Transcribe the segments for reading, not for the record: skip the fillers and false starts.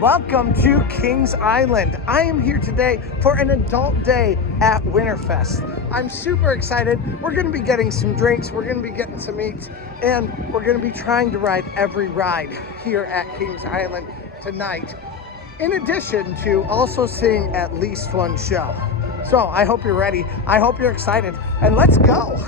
Welcome to Kings Island. I am here today for an adult day at Winterfest. I'm super excited. We're going to be getting some drinks, we're going to be getting some eats, and we're going to be trying to ride every ride here at Kings Island tonight, in addition to also seeing at least one show. So I hope you're ready, I hope you're excited, and let's go.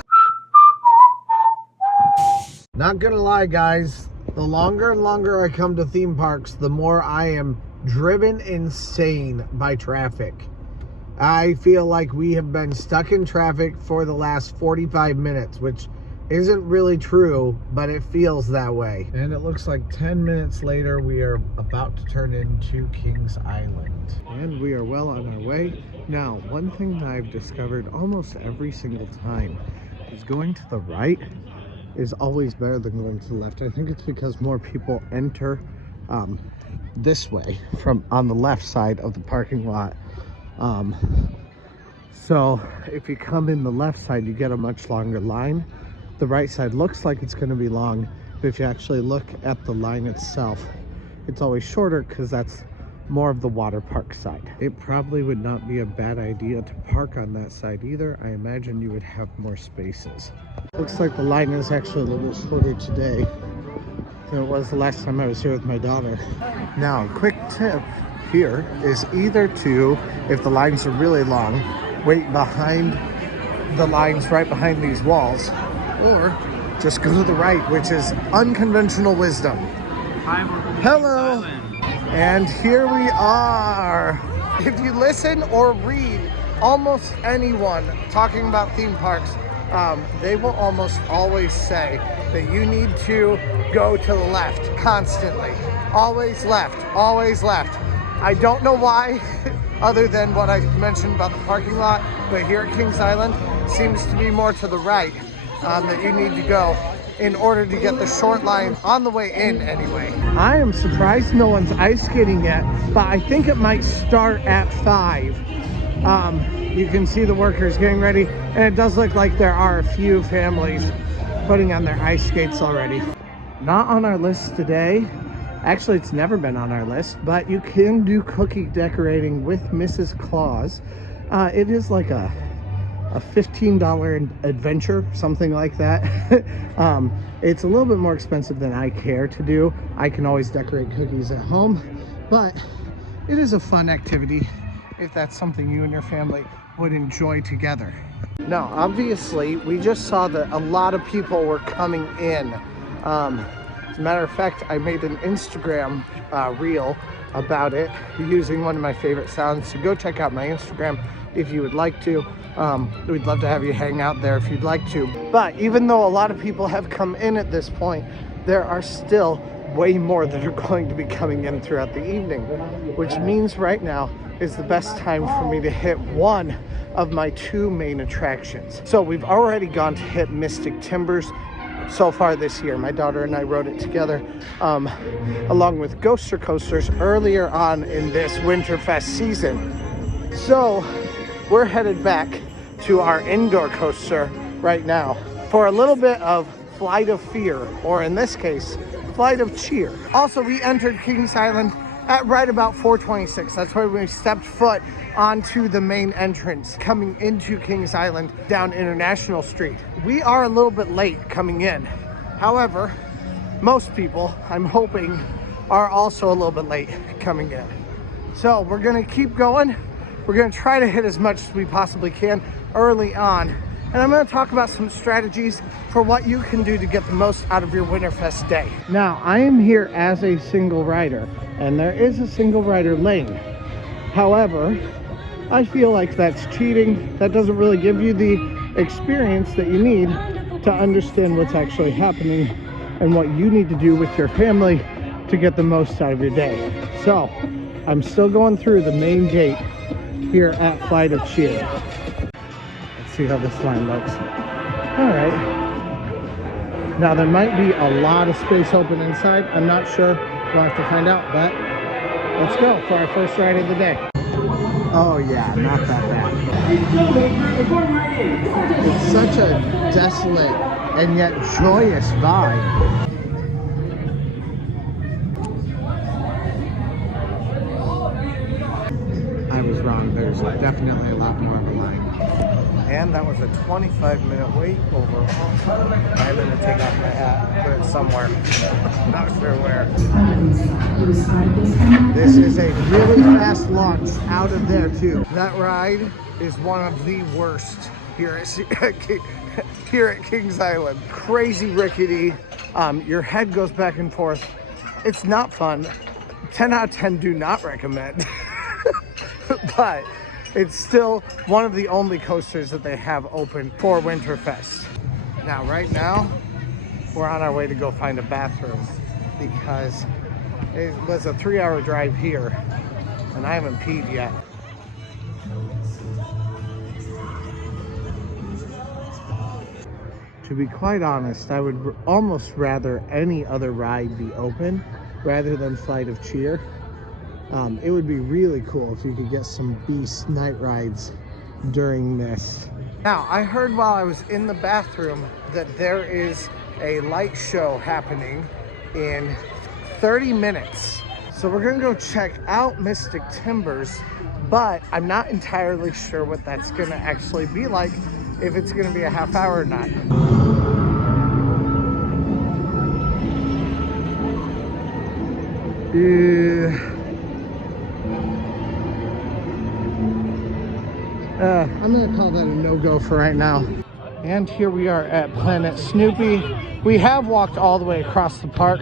Not gonna lie, guys, the longer and longer I come to theme parks, the more I am driven insane by traffic. I feel like we have been stuck in traffic for the last 45 minutes, which isn't really true, but it feels that way. And it looks like 10 minutes later, we are about to turn into Kings Island. And we are well on our way. Now, one thing that I've discovered almost every single time is going to the right is always better than going to the left. I think it's because more people enter this way from on the left side of the parking lot. So if you come in the left side, you get a much longer line. The right side looks like it's going to be long, but if you actually look at the line itself, it's always shorter because that's more of the water park side. It probably would not be a bad idea to park on that side either. I imagine you would have more spaces. Looks like the line is actually a little bit shorter today than it was the last time I was here with my daughter. Now, quick tip here is either to, if the lines are really long, wait behind the lines right behind these walls, or just go to the right, which is unconventional wisdom. Hello. And here we are. If you listen or read almost anyone talking about theme parks, they will almost always say that you need to go to the left constantly. Always left, always left. I don't know why, other than what I mentioned about the parking lot, but here at Kings Island seems to be more to the right that you need to go in order to get the short line on the way in anyway. I am surprised no one's ice skating yet, but I think it might start at 5. You can see the workers getting ready, and it does look like there are a few families putting on their ice skates already. Not on our list today. Actually, it's never been on our list, but you can do cookie decorating with Mrs. Claus. It is like a $15 adventure, something like that. It's a little bit more expensive than I care to do. I can always decorate cookies at home, but it is a fun activity if that's something you and your family would enjoy together. Now, obviously, we just saw that a lot of people were coming in. As a matter of fact, I made an Instagram reel about it using one of my favorite sounds, so go check out my Instagram if you would like to. We'd love to have you hang out there if you'd like to. But even though a lot of people have come in at this point, there are still way more that are going to be coming in throughout the evening, which means right now is the best time for me to hit one of my 2 main attractions. So we've already gone to hit Mystic Timbers so far this year. My daughter and I rode it together along with Ghoster Coasters earlier on in this Winterfest season. So we're headed back to our indoor coaster right now for a little bit of Flight of Fear, or in this case, Flight of Cheer. Also, we entered Kings Island at right about 4:26. That's where we stepped foot onto the main entrance coming into Kings Island down International Street. We are a little bit late coming in. However, most people, I'm hoping, are also a little bit late coming in. So we're gonna keep going. We're gonna try to hit as much as we possibly can early on. And I'm gonna talk about some strategies for what you can do to get the most out of your Winterfest day. Now, I am here as a single rider, and there is a single rider lane. However, I feel like that's cheating. That doesn't really give you the experience that you need to understand what's actually happening and what you need to do with your family to get the most out of your day. So, I'm still going through the main gate here at Flight of Cheer. Let's see how this line looks. All right. Now, there might be a lot of space open inside. I'm not sure. We'll have to find out, but let's go for our first ride of the day. Oh yeah, not that bad. It's such a desolate and yet joyous vibe. wrong. There's definitely a lot more of a line. And that was a 25-minute wait overall. I'm gonna take off my hat, put it somewhere. Not sure where. This is a really fast launch out of there too. That ride is one of the worst here at Kings Island. Crazy rickety. Your head goes back and forth. It's not fun. 10 out of 10 do not recommend. But it's still one of the only coasters that they have open for Winterfest. Now, right now, we're on our way to go find a bathroom because it was a 3-hour drive here and I haven't peed yet. To be quite honest, I would almost rather any other ride be open rather than Flight of Cheer. It would be really cool if you could get some beast night rides during this. Now, I heard while I was in the bathroom that there is a light show happening in 30 minutes. So we're gonna go check out Mystic Timbers, but I'm not entirely sure what that's gonna actually be like, if it's gonna be a half hour or not. I'm gonna call that a no-go for right now. And here we are at Planet Snoopy. We have walked all the way across the park.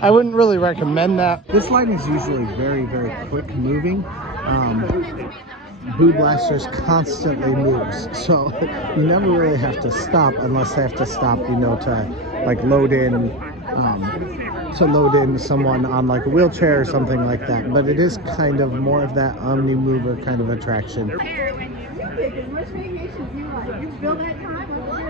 I wouldn't really recommend that. This line is usually very, very quick moving. Boo Blasters constantly moves, so you never really have to stop unless they have to stop, you know, to like load in someone on like a wheelchair or something like that. But it is kind of more of that Omni Mover kind of attraction. As much vacation as you like. You build that time or what?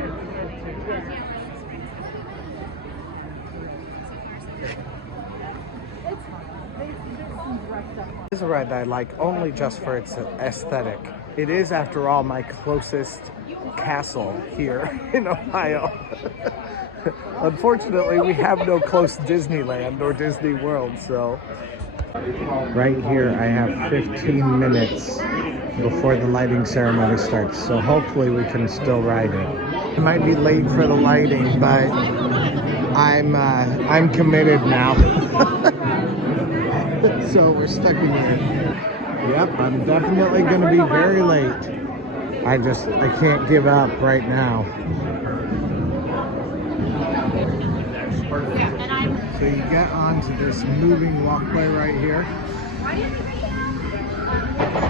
This is a ride that I like only just for its aesthetic. It is, after all, my closest castle here in Ohio. Unfortunately, we have no close Disneyland or Disney World, so. Right here, I have 15 minutes before the lighting ceremony starts, so hopefully we can still ride it. I might be late for the lighting, but I'm committed now. So we're stuck in here. Yep, I'm definitely going to be very late. I can't give up right now. So you get onto this moving walkway right here.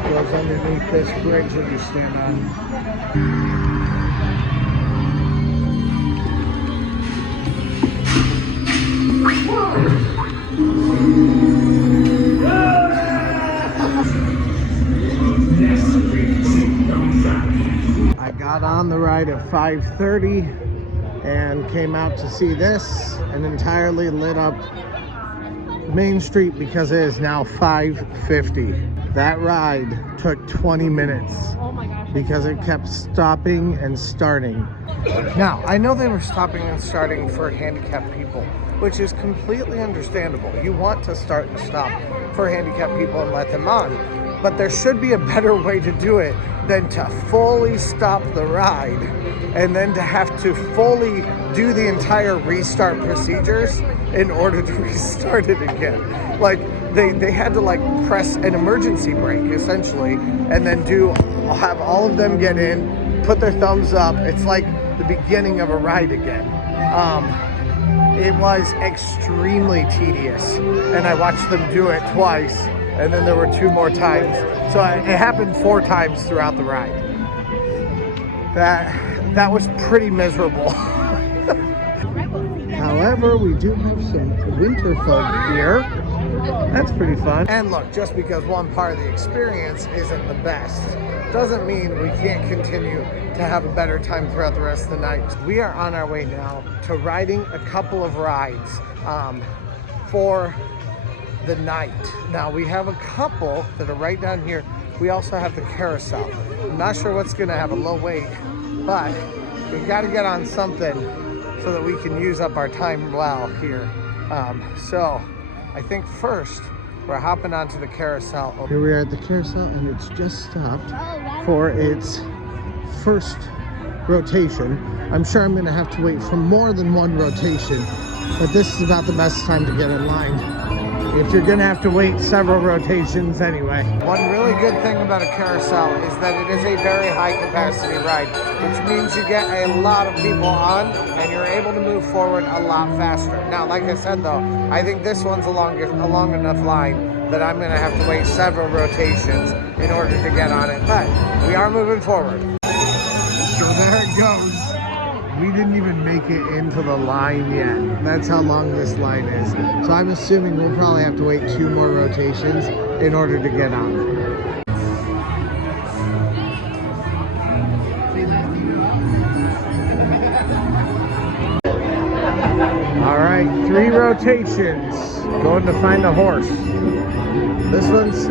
Goes underneath this bridge that you stand on. I got on the ride at 5:30 and came out to see this, an entirely lit up Main Street, because it is now 5:50. That ride took 20 minutes because it kept stopping and starting. Now, I know they were stopping and starting for handicapped people, which is completely understandable. You want to start and stop for handicapped people and let them on, but there should be a better way to do it than to fully stop the ride and then to have to fully do the entire restart procedures in order to restart it again. Like, they had to like press an emergency brake essentially, and then have all of them get in, put their thumbs up. It's like the beginning of a ride again. It was extremely tedious, and I watched them do it twice, and then there were 2 more times. So it happened 4 times throughout the ride. That was pretty miserable. However, we do have some winter folk here. That's pretty fun. And look, just because one part of the experience isn't the best doesn't mean we can't continue to have a better time throughout the rest of the night. We are on our way now to riding a couple of rides for the night. Now, we have a couple that are right down here. We also have the Carousel. I'm not sure what's gonna have a low wait, but we gotta get on something so that we can use up our time well here. So I think first We're hopping onto the carousel. Here we are at the carousel, and it's just stopped for its first rotation. I'm sure I'm gonna have to wait for more than one rotation, but this is about the best time to get in line if you're gonna have to wait several rotations anyway. One really good thing about a carousel is that it is a very high capacity ride, which means you get a lot of people on and you're able to move forward a lot faster. Now, like I said though, I think this one's a long enough line that I'm gonna have to wait several rotations in order to get on it, but we are moving forward. So there it goes. We didn't even make it into the line yet. That's how long this line is. So I'm assuming we'll probably have to wait 2 more rotations in order to get on. All right, 3 rotations. Going to find a horse. This one's,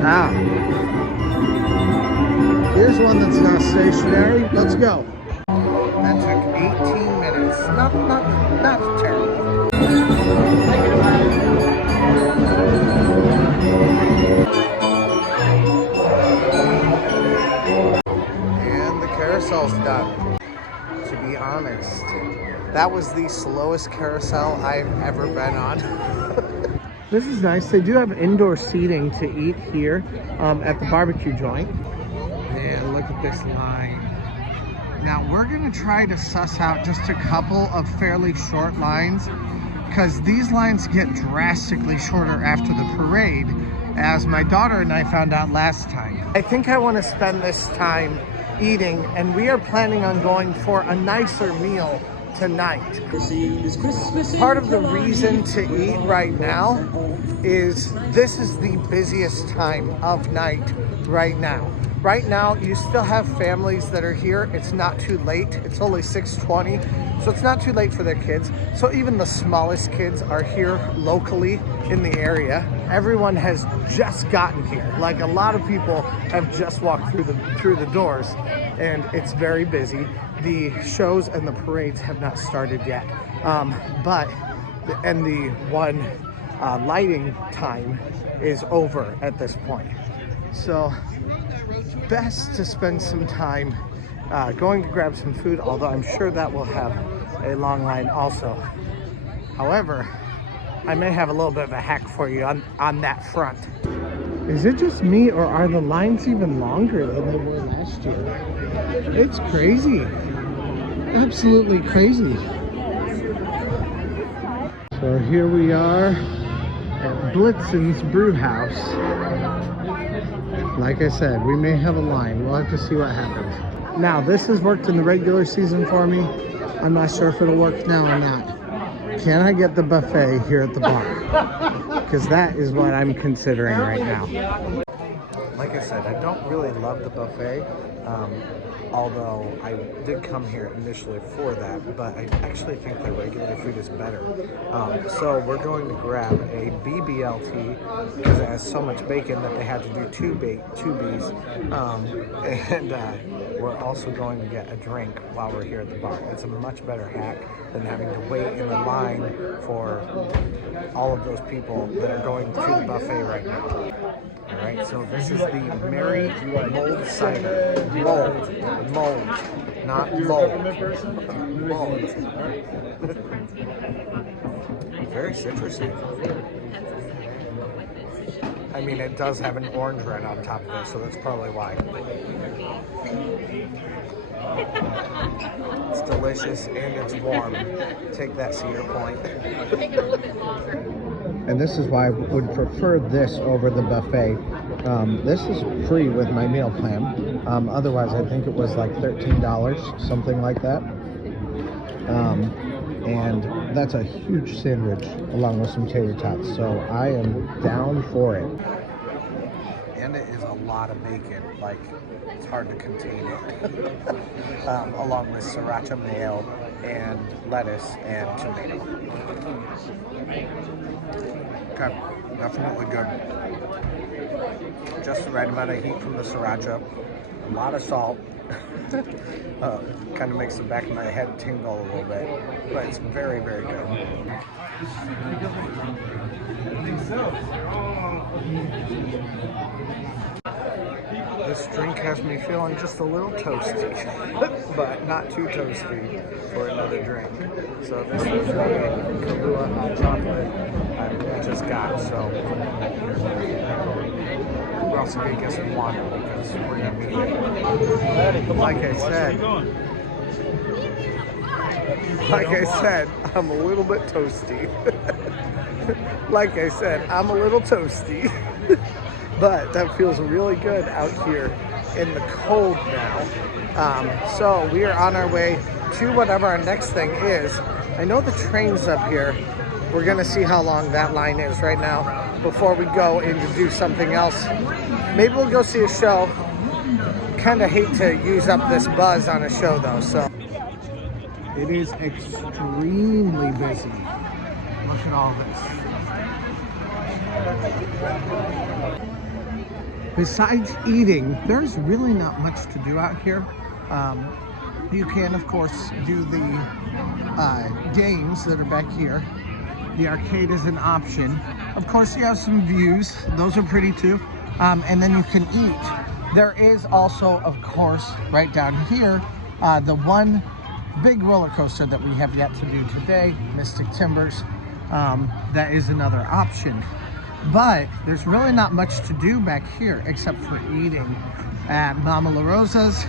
here's one that's not stationary. Let's go. That took 18 minutes. Not terrible. And the carousel's done. To be honest, that was the slowest carousel I've ever been on. This is nice. They do have indoor seating to eat here at the barbecue joint. And look at this line. Now we're gonna try to suss out just a couple of fairly short lines, because these lines get drastically shorter after the parade, as my daughter and I found out last time. I think I want to spend this time eating, and we are planning on going for a nicer meal tonight. Part of the reason to eat right now is this is the busiest time of night right now. Right now, you still have families that are here. It's not too late. It's only 6:20, so it's not too late for their kids. So even the smallest kids are here locally in the area. Everyone has just gotten here. Like, a lot of people have just walked through the doors, and it's very busy. The shows and the parades have not started yet, and the one lighting time is over at this point. So best to spend some time going to grab some food, although I'm sure that will have a long line also. However, I may have a little bit of a hack for you on that front. Is it just me, or are the lines even longer than they were last year? It's crazy. Absolutely crazy. So here we are at Blitzen's Brewhouse. Like I said, we may have a line. We'll have to see what happens. Now, this has worked in the regular season for me. I'm not sure if it'll work now or not. Can I get the buffet here at the bar? Because that is what I'm considering right now. Like I said, I don't really love the buffet, although I did come here initially for that, but I actually think the regular food is better. So we're going to grab a BBLT because it has so much bacon that they had to do two Bs, and we're also going to get a drink while we're here at the bar. It's a much better hack than having to wait in the line for all of those people that are going through the buffet right now. All right, so this is the Merry Mold Cider. Mold, not mold. Mold. Very citrusy. I mean, it does have an orange red on top of it, so that's probably why. It's delicious and it's warm. Take that, Cedar Point. And this is why I would prefer this over the buffet. This is free with my meal plan. Otherwise, I think it was like $13, something like that. And that's a huge sandwich along with some tater tots. So I am down for it. And it is a lot of bacon. Like, it's hard to contain it. Along with sriracha mayo and lettuce and tomato. Okay, definitely good. Just the right amount of heat from the sriracha, a lot of salt, Kind of makes the back of my head tingle a little bit, but it's very, very good. This drink has me feeling just a little toasty, but not too toasty for another drink. So this is the Kahlua hot chocolate I just got, so we're also going to get some water because we're going to need it. Like I said, I'm a little bit toasty. Like I said, I'm a little toasty. But that feels really good out here in the cold now. So we are on our way to whatever our next thing is. I know the train's up here. We're gonna see how long that line is right now before we go in to do something else. Maybe we'll go see a show. Kind of hate to use up this buzz on a show though, so. It is extremely busy. Look at all this. Besides eating, there's really not much to do out here. You can, of course, do the games that are back here. The arcade is an option. Of course, you have some views. Those are pretty too. And then you can eat. There is also, of course, right down here, the one big roller coaster that we have yet to do today, Mystic Timbers. That is another option. But there's really not much to do back here except for eating at Mama La Rosa's.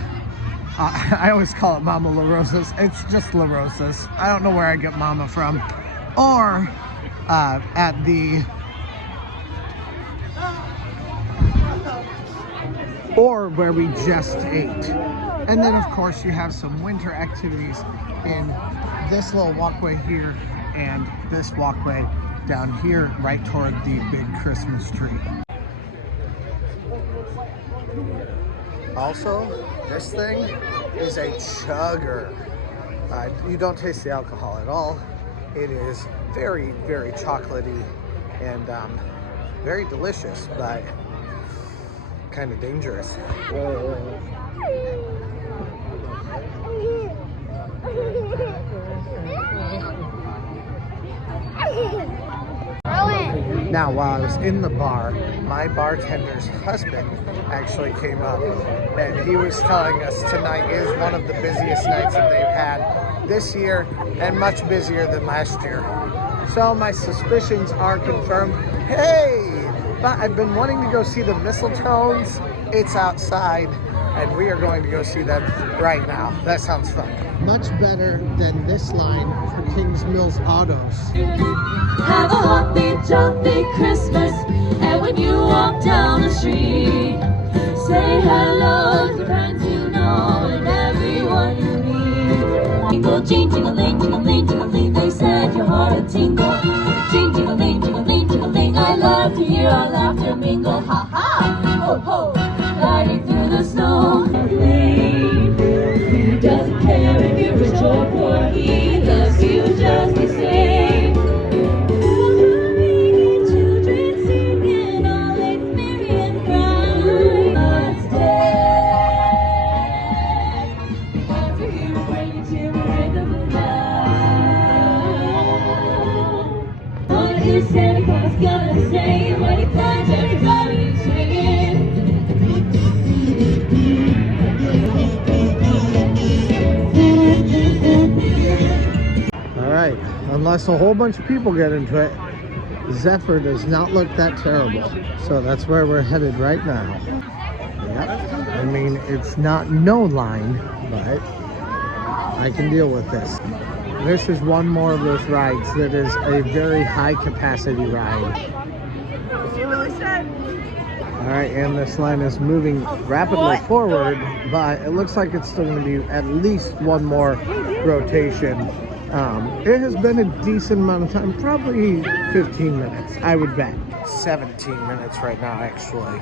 I always call it Mama La Rosa's. It's just La Rosa's. I don't know where I get Mama from. Or at the... Or where we just ate. And then of course you have some winter activities in this little walkway here and this walkway down here right toward the big Christmas tree. Also, this thing is a chugger. You don't taste the alcohol at all. It is very, very chocolatey and very delicious, but kind of dangerous. Now, while I was in the bar, my bartender's husband actually came up and he was telling us tonight is one of the busiest nights that they've had this year and much busier than last year. So my suspicions are confirmed. Hey, but I've been wanting to go see the Mistletones. It's outside and we are going to go see them right now. That sounds fun. Much better than this line for Kings Mills Autos. Have a happy, jolly Christmas, and when you walk down the street, say hello to friends you know and everyone you meet. Jingle, jing-jing-a-ling, jing-a-ling, jing-a-ling, they said your heart a tingle. Jing-jing-a-ling, jing-a-ling, jing-a-ling, I love to hear our laughter mingle. Ha-ha, ho-ho, gliding through the snow. He doesn't care if you're rich or poor, he loves you just the same. Children singing all it's merry and bright. God's dead. Because we're here to bring you to the rhythm of love. What is Santa Claus gonna say when he finds everybody singing? Alright, unless a whole bunch of people get into it, Zephyr does not look that terrible. So that's where we're headed right now. Yep, I mean, it's not no line, but I can deal with this. This is one more of those rides that is a very high capacity ride. Alright, and this line is moving rapidly forward, but it looks like it's still going to be at least one more rotation. It has been a decent amount of time, probably 15 minutes, I would bet. 17 minutes right now, actually.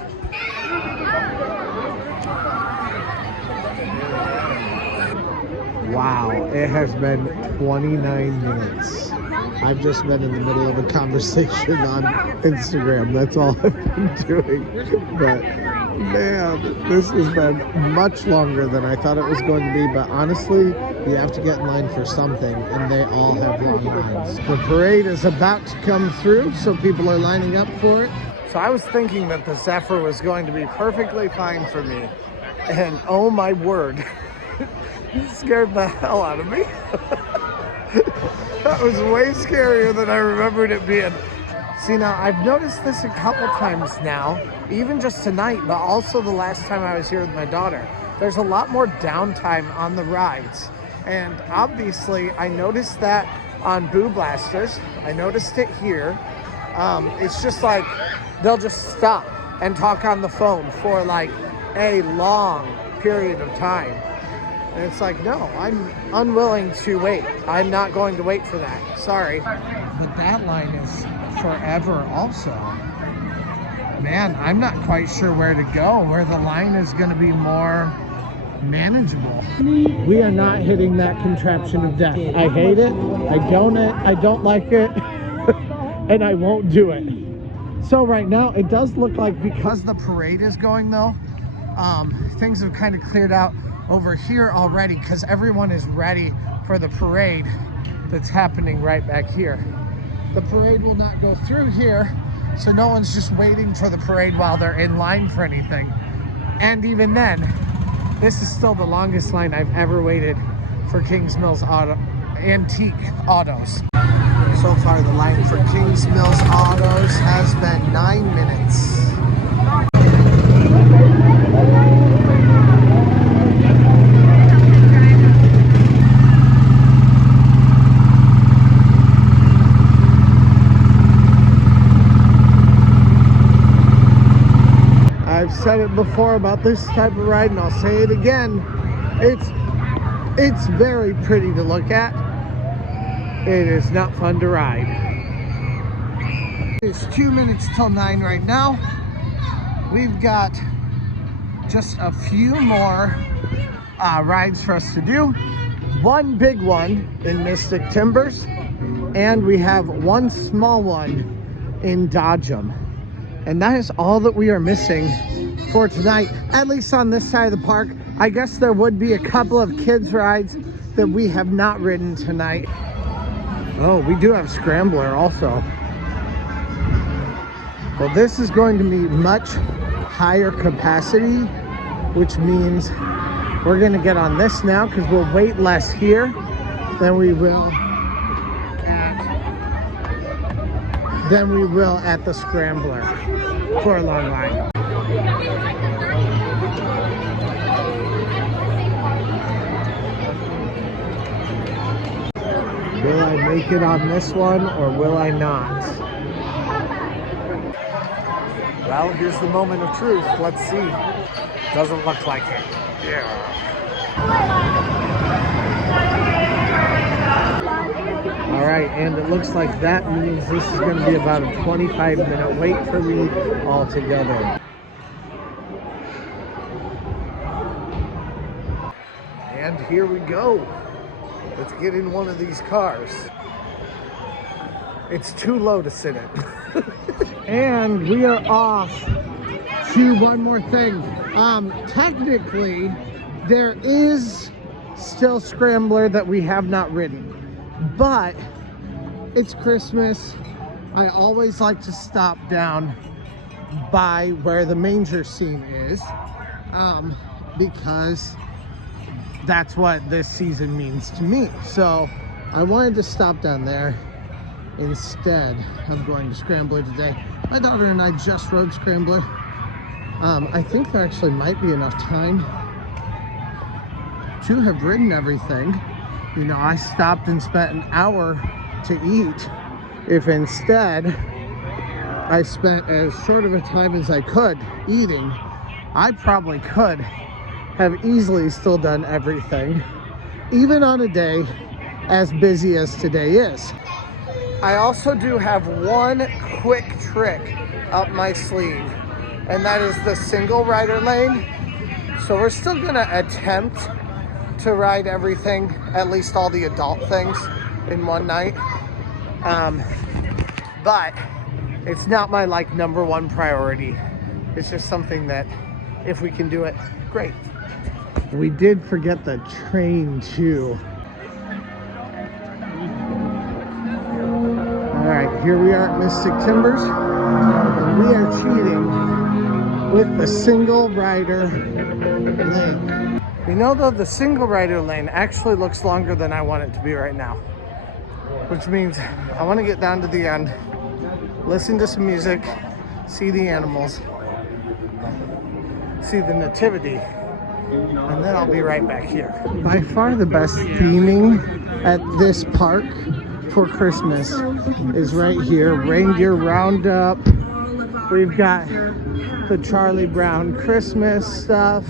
Wow, it has been 29 minutes. I've just been in the middle of a conversation on Instagram. That's all I've been doing. But man, this has been much longer than I thought it was going to be. But honestly, you have to get in line for something, and they all have long lines. The parade is about to come through, so people are lining up for it. So I was thinking that the Zephyr was going to be perfectly fine for me. And oh my word, it scared the hell out of me. That was way scarier than I remembered it being. See, now I've noticed this a couple times now, even just tonight, but also the last time I was here with my daughter. There's a lot more downtime on the rides. And obviously I noticed that on Boo Blasters. I noticed it here. It's just like, they'll just stop and talk on the phone for like a long period of time. And it's like, no, I'm unwilling to wait. I'm not going to wait for that. Sorry. But that line is forever also. Man, I'm not quite sure where to go, where the line is going to be more manageable. We are not hitting that contraption of death. I hate it. I don't like it. And I won't do it. So right now, it does look like, because the parade is going though, things have kind of cleared out over here already, because everyone is ready for the parade that's happening right back here. The parade will not go through here, so no one's just waiting for the parade while they're in line for anything. And even then, this is still the longest line I've ever waited for Kings Mills antique autos. So far, the line for Kings Mills autos has been 9 minutes. I've said it before about this type of ride, and I'll say it again. It's very pretty to look at. It is not fun to ride. It's 2 minutes till 9 right now. We've got just a few more rides for us to do. One big one in Mystic Timbers, and we have one small one in Dodgem. And that is all that we are missing for tonight, at least on this side of the park. I guess there would be a couple of kids rides that we have not ridden tonight. Oh, we do have Scrambler also. Well, this is going to be much higher capacity, which means we're going to get on this now, because we'll wait less here than we will at the Scrambler for a long line. Will I make it on this one, or will I not? Well, here's the moment of truth. Let's see. Doesn't look like it. Yeah. All right, and it looks like that means this is going to be about a 25-minute wait for me altogether. And here we go. Let's get in one of these cars. It's too low to sit in. And we are off to one more thing. Technically, there is still Scrambler that we have not ridden, but it's Christmas. I always like to stop down by where the manger scene is, because that's what this season means to me. So I wanted to stop down there instead of going to Scrambler today. My daughter and I just rode Scrambler. I think there actually might be enough time to have ridden everything. You know, I stopped and spent an hour to eat. If instead I spent as short of a time as I could eating, I probably could have easily still done everything, even on a day as busy as today is. I also do have one quick trick up my sleeve, and that is the single rider lane. So we're still gonna attempt to ride everything, at least all the adult things, in one night. But it's not my like #1 priority. It's just something that if we can do it, great. We did forget the train too. All right, here we are at Mystic Timbers, and we are cheating with the single rider lane. You know though, the single rider lane actually looks longer than I want it to be right now, which means I want to get down to the end, listen to some music, see the animals, see the Nativity, and then I'll be right back here. By far the best theming at this park for Christmas is right here. Reindeer Roundup. We've got the Charlie Brown Christmas stuff.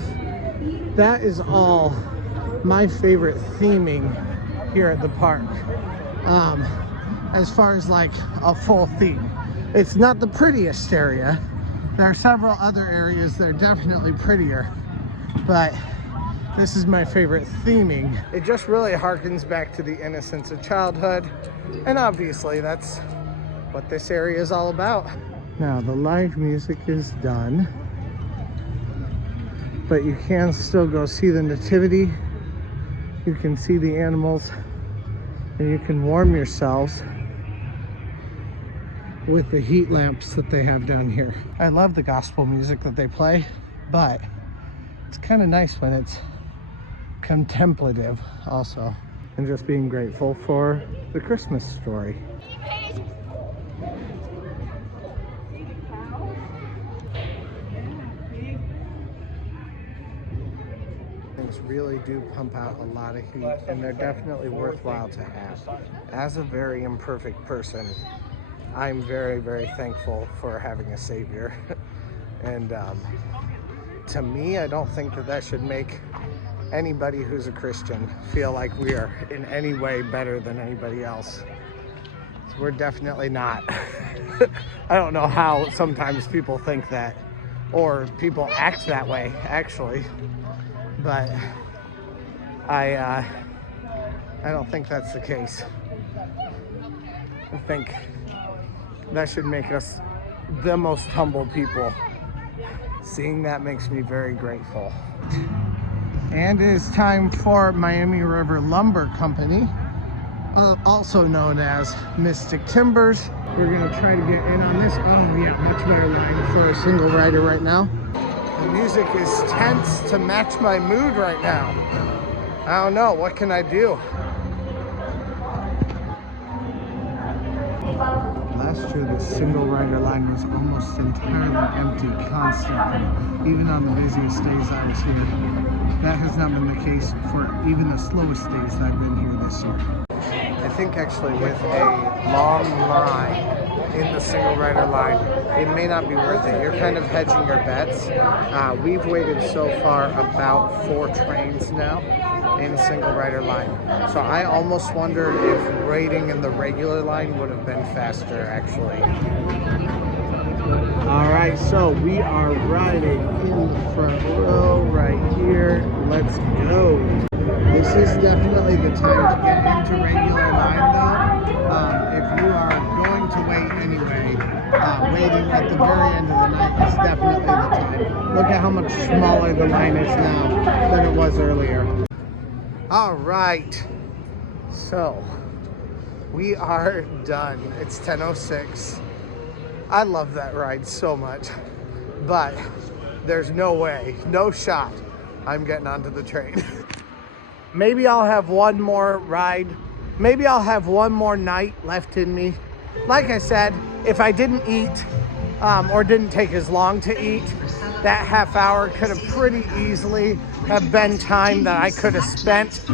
That is all my favorite theming here at the park. As far as like a full theme. It's not the prettiest area. There are several other areas that are definitely prettier, but this is my favorite theming. It just really harkens back to the innocence of childhood, and obviously that's what this area is all about. Now the live music is done, but you can still go see the Nativity. You can see the animals, and you can warm yourselves with the heat lamps that they have down here. I love the gospel music that they play, but it's kind of nice when it's contemplative also, and just being grateful for the Christmas story. Things really do pump out a lot of heat, and they're definitely worthwhile to have. As a very imperfect person, I'm very, very thankful for having a savior. And to me, I don't think that that should make anybody who's a Christian feel like we are in any way better than anybody else. So we're definitely not. I don't know how sometimes people think that, or people act that way, actually. But I don't think that's the case. I think that should make us the most humble people. Seeing that makes me very grateful. And it is time for Miami River Lumber Company, also known as Mystic Timbers. We're gonna try to get in on this. Oh yeah, much better line for a single rider right now. The music is tense to match my mood right now. I don't know, what can I do? Last year, the single rider line was almost entirely empty constantly, even on the busiest days I was here. That has not been the case for even the slowest days that I've been here this year. I think actually with a long line in the single rider line, it may not be worth it. You're kind of hedging your bets. We've waited so far about 4 trains now in single rider line. So I almost wondered if waiting in the regular line would have been faster actually. All right, so we are riding in the front row right here. Let's go. This is definitely the time to get into regular line though. If you are going to wait anyway, waiting at the very end of the night is definitely the time. Look at how much smaller the line is now than it was earlier. All right, so we are done. It's 10:06. I love that ride so much, but there's no way, no shot I'm getting onto the train. Maybe I'll have one more ride. Maybe I'll have one more night left in me. Like I said, if I didn't eat or didn't take as long to eat, that half hour could have pretty easily have been time that I could have spent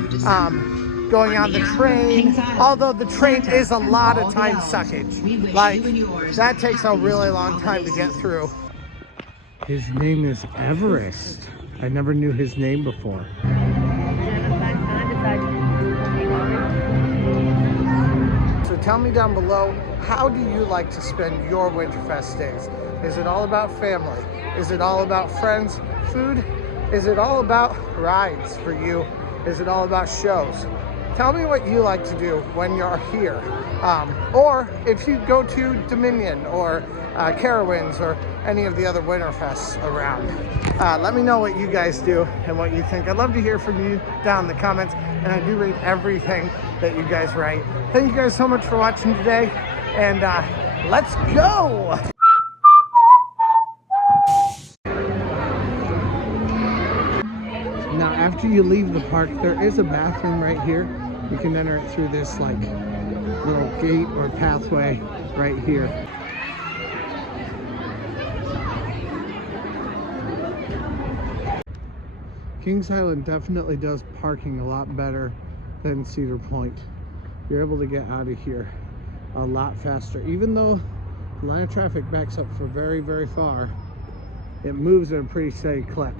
going on the train. Although the train is a lot of time suckage. Like, that takes a really long time to get through. His name is Everest. I never knew his name before. So tell me down below, how do you like to spend your Winterfest days? Is it all about family? Is it all about friends, food? Is it all about rides for you? Is it all about shows? Tell me what you like to do when you're here. Or if you go to Dominion or Carowinds or any of the other Winterfests around. Let me know what you guys do and what you think. I'd love to hear from you down in the comments, and I do read everything that you guys write. Thank you guys so much for watching today, and let's go! Now, after you leave the park, there is a bathroom right here. You can enter it through this like little gate or pathway right here. Kings Island definitely does parking a lot better than Cedar Point. You're able to get out of here a lot faster. Even though the line of traffic backs up for very, very far, it moves at a pretty steady clip.